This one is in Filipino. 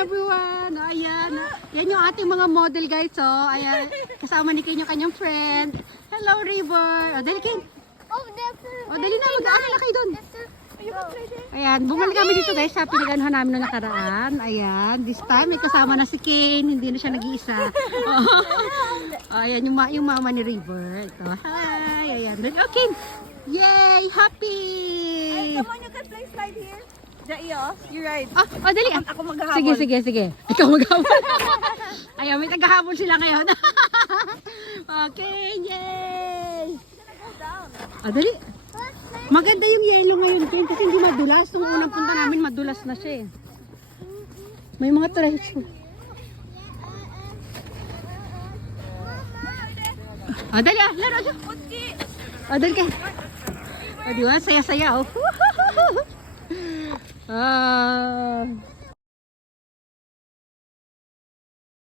everyone! Ayan. Yan yung ating mga model guys. So, ayan. Kasama ni Ken yung kanyang friend. Hello, River. O, dali Ken. O, dali na. Mag-aaral na kayo dun. Ayan. Bumalik kami dito guys sa pinaganuhan namin na nakaraan. Ayan. This time, may kasama na si Ken. Hindi na siya nag-iisa. Ayan. Yung mama ni River. Ito. Hi. Ayan. Okay. Yay! Happy! Come on, you can play slide here. Iyo, you ride. Dali. Ako maghahabol. Sige. Ikaw maghahabol. Ayan, may tagahabol sila ngayon. Okay, yay! Dali. Maganda yung yellow ngayon din kasi hindi madulas. Nung unang punta namin, madulas na siya eh. May mga tricycle. Dali laro siya. Dali ka. Diba? Saya-saya oh.